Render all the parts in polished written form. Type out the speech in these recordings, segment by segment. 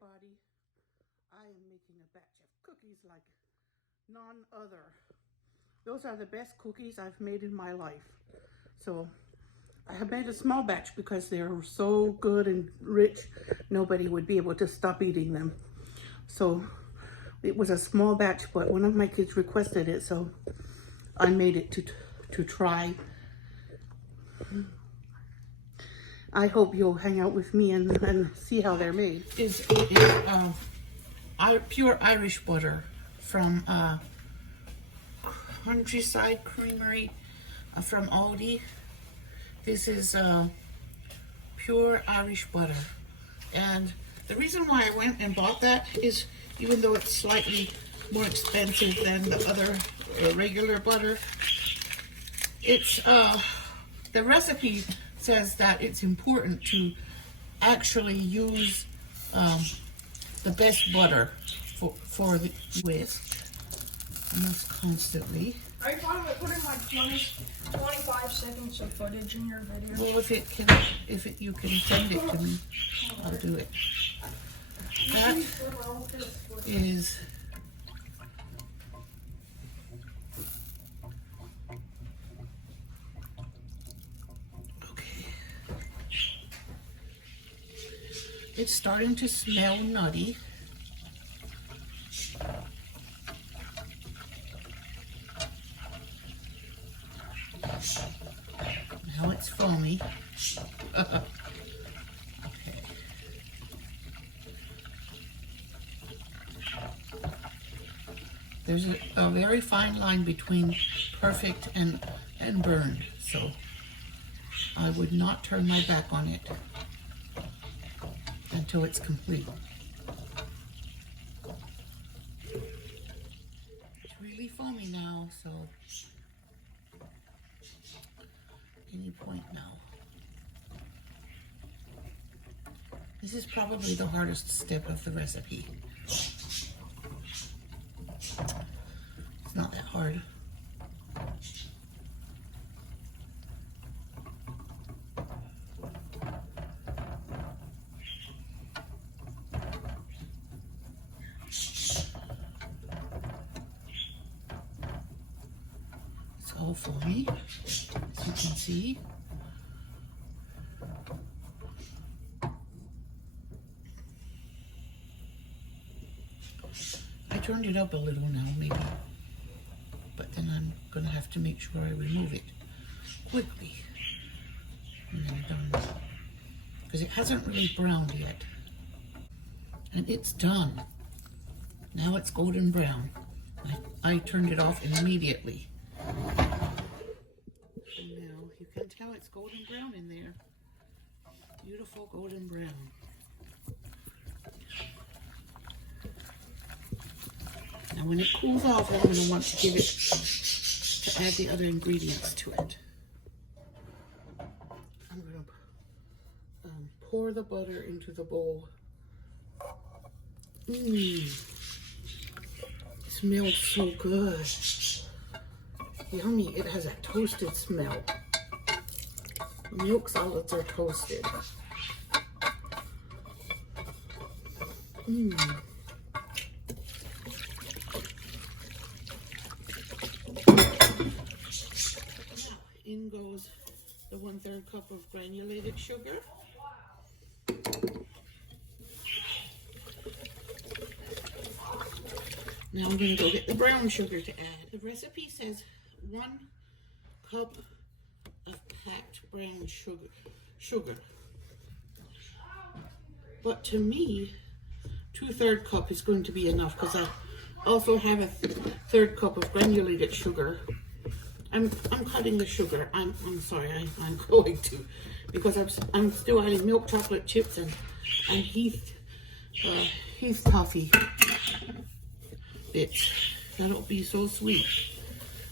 everybody. I am making a batch of cookies like none other. Those are the best cookies I've made in my life. So I have made a small batch because they're so good and rich, nobody would be able to stop eating them. So it was a small batch, but one of my kids requested it, so I made it to try. I hope you'll hang out with me and see how they're made. It's pure Irish butter from Countryside Creamery from Aldi. This is pure Irish butter. And the reason why I went and bought that is, even though it's slightly more expensive than the other regular butter, it's the recipe says that it's important to actually use the best butter for the whisk almost constantly. Are you fine with putting like 25 seconds of footage in your video? Well, if you can send it to me, I'll do it. That is okay. It's starting to smell nutty. Now it's foamy. Okay. There's a very fine line between perfect and burned, so I would not turn my back on it until it's complete. It's really foamy now, so any point now. This is probably the hardest step of the recipe. It's not that hard. It's all foamy, as you can see. I turned it up a little now, maybe, but then I'm gonna have to make sure I remove it quickly and then done, because it hasn't really browned yet. And it's done. Now it's golden brown. I turned it off immediately. And now you can tell it's golden brown in there. Beautiful golden brown. Now when it cools off, I'm going to want to add the other ingredients to it. I'm going to pour the butter into the bowl. It smells so good. Yummy. It has a toasted smell. Milk solids are toasted. In goes the 1/3 cup of granulated sugar. Now I'm going to go get the brown sugar to add. The recipe says 1 cup of packed brown sugar. But to me, 2/3 cup is going to be enough, because I also have a 1/3 cup of granulated sugar. I'm cutting the sugar. I'm sorry. I'm going to, because I'm still adding milk chocolate chips and Heath Toffee bits. That'll be so sweet.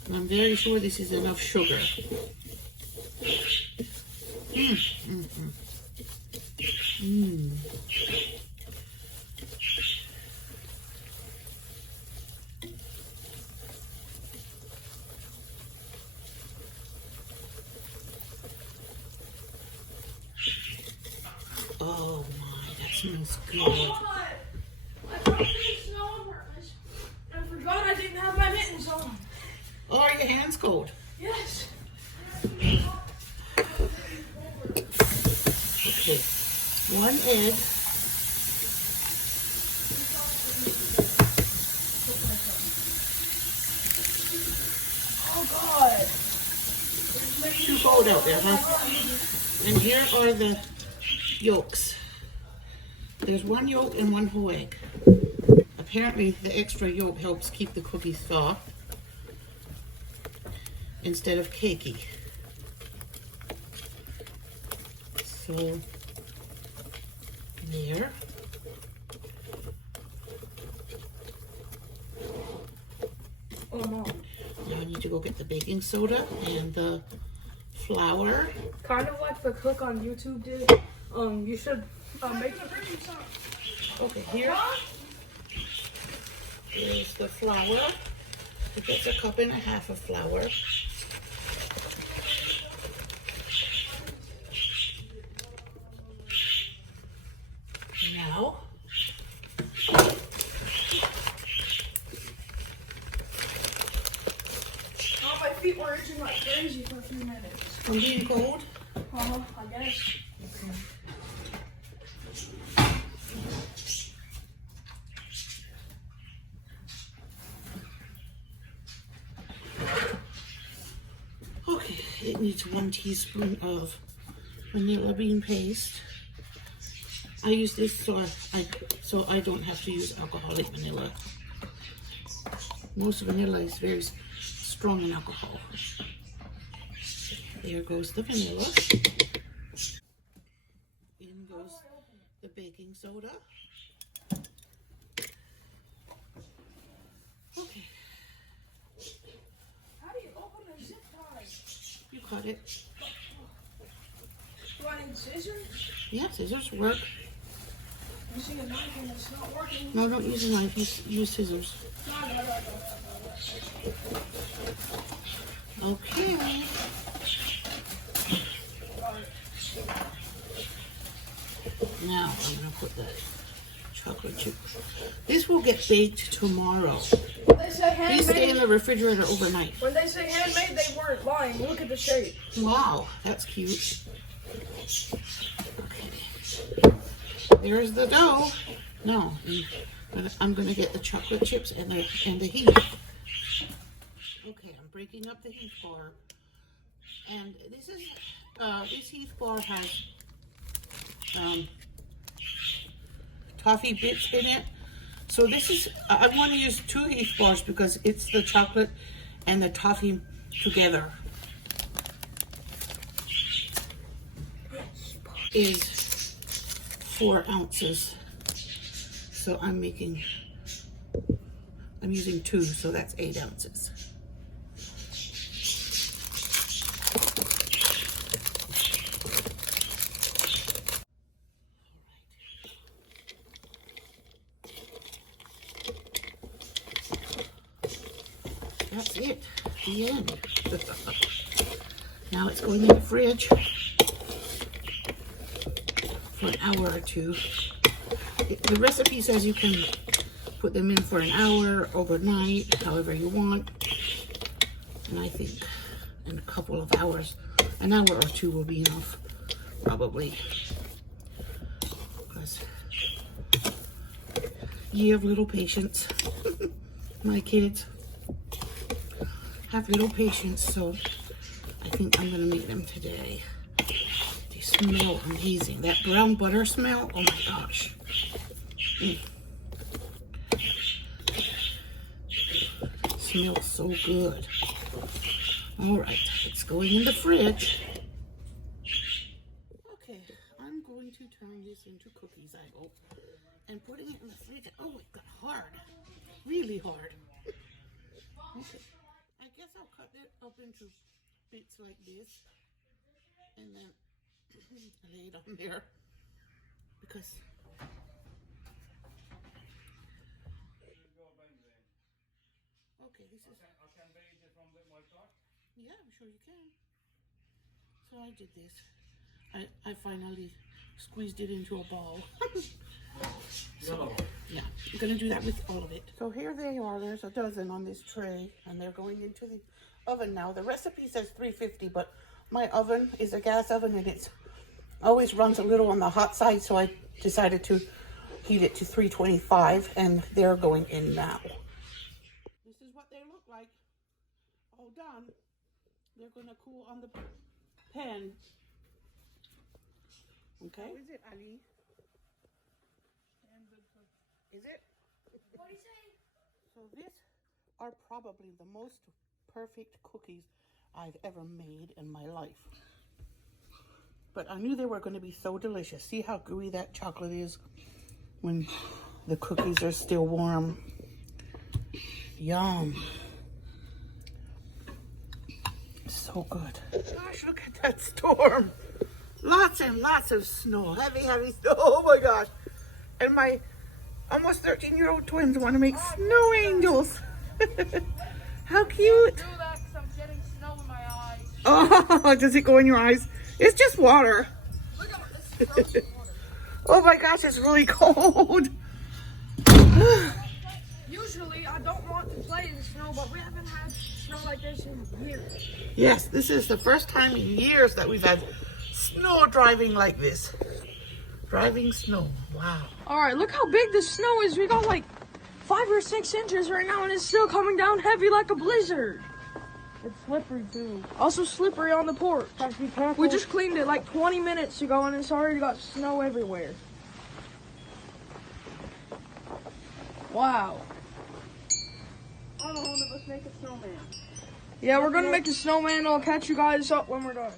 And I'm very sure this is enough sugar. Oh my, that smells good. snow on purpose. I forgot I didn't have my mittens on. Oh, are your hands cold? Yes. Okay. 1 egg. Oh God. Too cold out there, huh? And here are the yolks. There's 1 yolk and 1 whole egg. Apparently, the extra yolk helps keep the cookies soft instead of cakey. So, there. Oh no. Now I need to go get the baking soda and the flour. Kind of like the cook on YouTube did. You should make it. Okay, here is the flour. That's 1.5 cups of flour. Now, Oh, my feet were itching like crazy for a few minutes. from being cold. I guess. Okay. Okay, it needs 1 teaspoon of vanilla bean paste. I use this so I don't have to use alcoholic vanilla. Most vanilla is very strong in alcohol. There goes the vanilla. In goes the baking soda. Okay, How do you open the zip tie? you cut it. Do I need scissors? Yeah, scissors work. I'm using a knife and it's not working. No, don't use a knife, use scissors. Okay. Now I'm gonna put the chocolate chip. This will get baked tomorrow. They say These stay in handmade. the refrigerator overnight. When they say handmade, they weren't lying. Look at the shape. Wow, that's cute. Okay. There's the dough. No, I'm gonna get the chocolate chips and the heat. Okay, I'm breaking up the Heath bar, and this Heath bar has toffee bits in it. So this is I want to use 2 Heath bars because it's the chocolate and the toffee together is 4 ounces. So I'm using 2, so that's 8 ounces. That's it, the end. Now it's going in the fridge for an hour or 2. The recipe says you can put them in for an hour, overnight, however you want. And I think in a couple of hours, an hour or 2 will be enough, probably. Because you have little patience. My kids have little patience, so I think I'm gonna make them today. They smell amazing. That brown butter smell, oh my gosh. Smells so good. All right, it's going in the fridge. Okay, I'm going to turn this into cookies, I hope, and putting it in the fridge. Oh, it got hard, really hard. Okay, I guess I'll cut it up into bits like this, and then lay it on there because. Okay, this is. I can bake it from my top. Yeah, I'm sure you can. So I did this. I finally squeezed it into a ball. So, yeah, I'm gonna do that with all of it. So here they are. There's a dozen on this tray, and they're going into the oven now. The recipe says 350, but my oven is a gas oven, and it's always runs a little on the hot side, so I decided to heat it to 325, and they're going in now. This is what they look like, all done. They're gonna cool on the pan. Okay. How is it, Ali? Is it? What do you say? So these are probably the most perfect cookies I've ever made in my life. But I knew they were going to be so delicious. See how gooey that chocolate is when the cookies are still warm. Yum. So good. Gosh, look at that storm. Lots and lots of snow. Heavy, heavy snow. Oh my gosh. And my almost 13-year-old twins want to make snow angels. How cute. Do that 'cause I'm getting snow in my eyes. Oh, does it go in your eyes? It's just water. Look at this frozen water. Oh my gosh, it's really cold. Usually, I don't want to play in snow, but we haven't had snow like this in years. Yes, this is the first time in years that we've had snow driving like this. Driving snow. Wow. All right, look how big the snow is. We got like 5 or 6 inches right now, and it's still coming down heavy like a blizzard. It's slippery too. Also slippery on the porch. Have to be careful. We just cleaned it like 20 minutes ago, and it's already got snow everywhere. Wow. Oh, let's make a snowman. Yeah, we're gonna make a snowman. I'll catch you guys up when we're done.